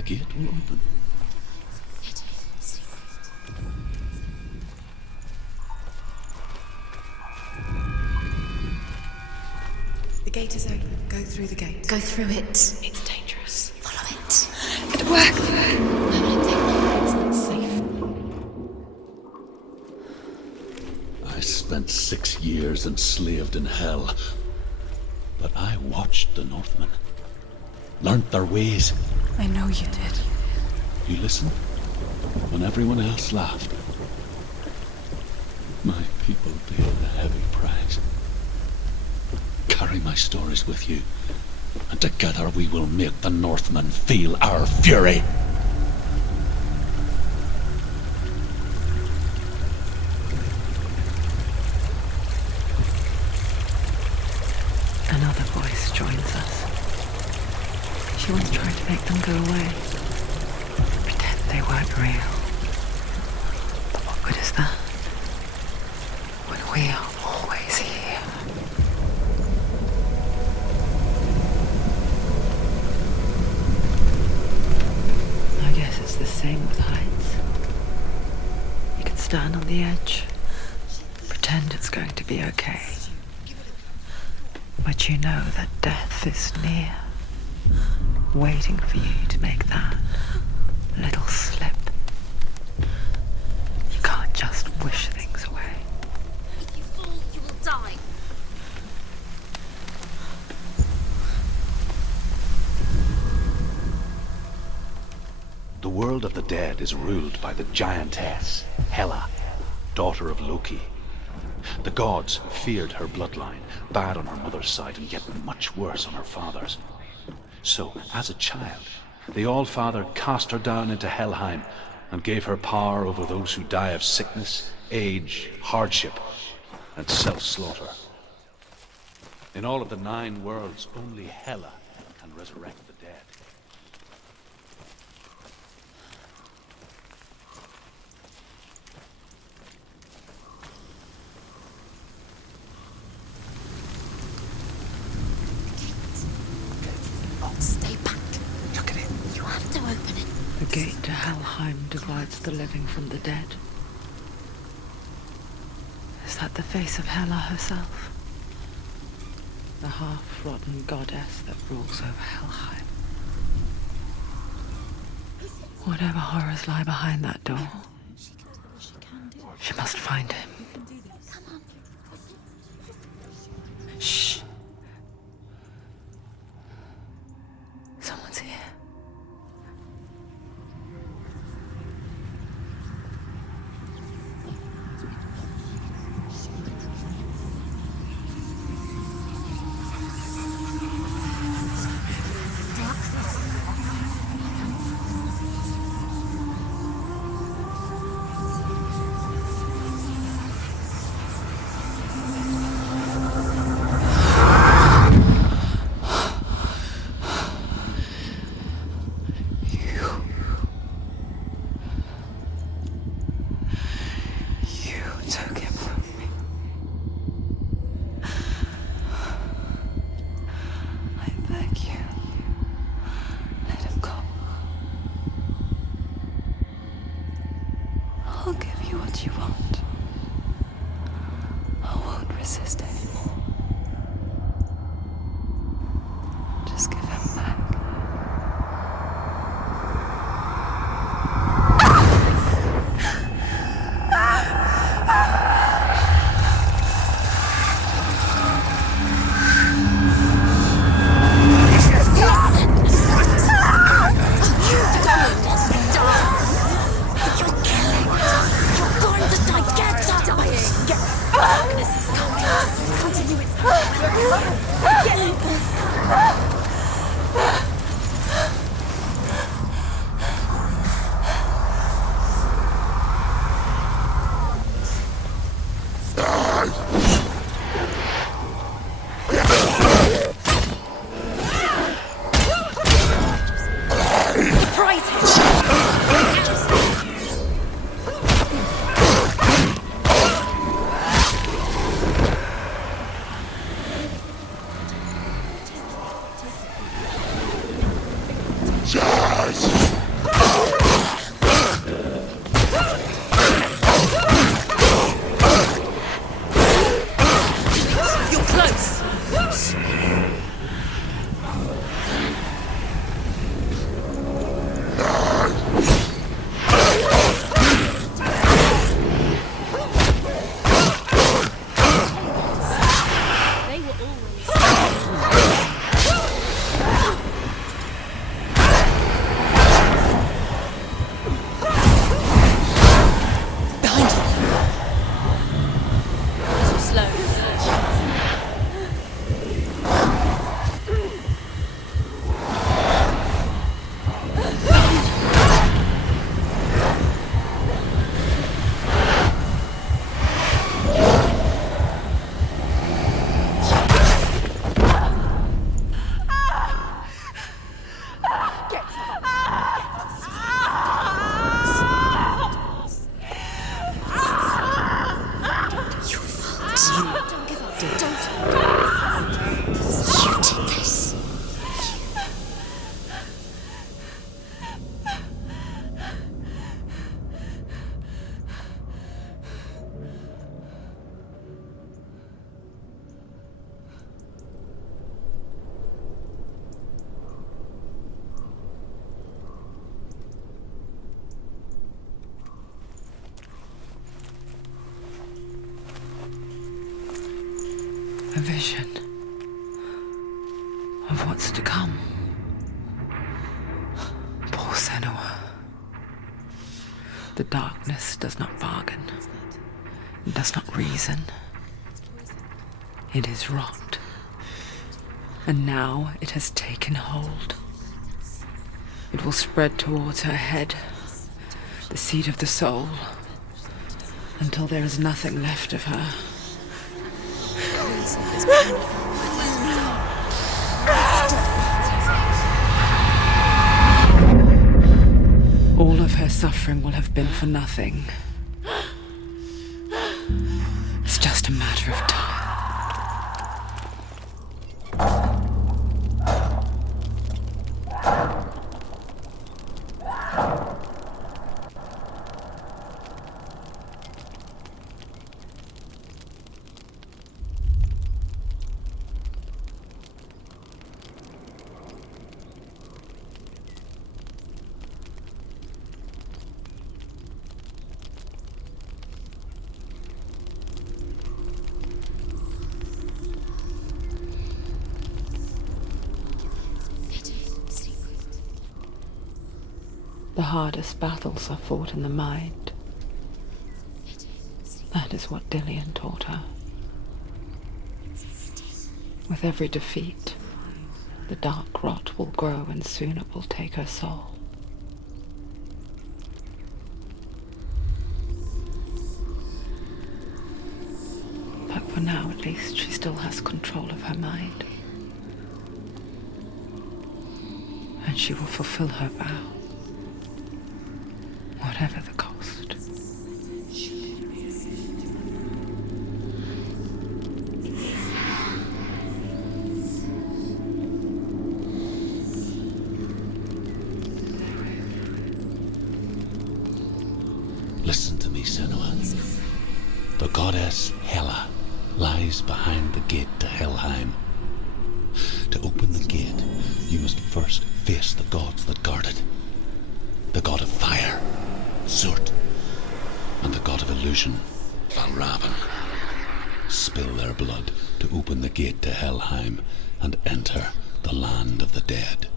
the gate will open. The gate is open. Go through the gate. Go through it. It's dangerous. Follow it. It worked. Where will it take you? It's not safe. I spent 6 years enslaved in hell. But I watched the Northmen. Learned their ways. I know you did. You listened when everyone else laughed. My people paid a heavy price. Carry my stories with you, and together we will make the Northmen feel our fury. Another voice joins us. She once tried to make them go away. Pretend they weren't real. But what good is that? When we are always here. I guess it's the same with heights. You can stand on the edge, pretend it's going to be okay. But you know that death is near, waiting for you to make that little slip. You can't just wish things away. If you fall, you will die. The world of the dead is ruled by the giantess, Hela, daughter of Loki. The gods feared her bloodline, bad on her mother's side and yet much worse on her father's. So, as a child, the All-Father cast her down into Helheim and gave her power over those who die of sickness, age, hardship, and self-slaughter. In all of the 9 worlds, only Hela can resurrect the dead. Stay back. Look at it. You have to open it. The gate to Helheim divides the living from the dead. Is that the face of Hela herself? The half-rotten goddess that rules over Helheim. Whatever horrors lie behind that door, she must find him. Shh. Someone's here. Took him from me. I beg you, let him go. I'll give you what you want. I won't resist anymore. Just give him back. Yes! A vision of what's to come. Poor Senua. The darkness does not bargain. It does not reason. It is rot. And now it has taken hold. It will spread towards her head, the seat of the soul, until there is nothing left of her. All of her suffering will have been for nothing. It's just a matter of time. The hardest battles are fought in the mind. That is what Dillian taught her. With every defeat, the dark rot will grow and soon it will take her soul. But for now, at least, she still has control of her mind. And she will fulfill her vow. Whatever the cost. Listen to me, Senua. The goddess Hela lies behind the gate to Helheim. To open the gate, you must first face the gods that guard it. The god of fire, Surt, and the god of illusion, Valravan. Spill their blood to open the gate to Helheim and enter the land of the dead.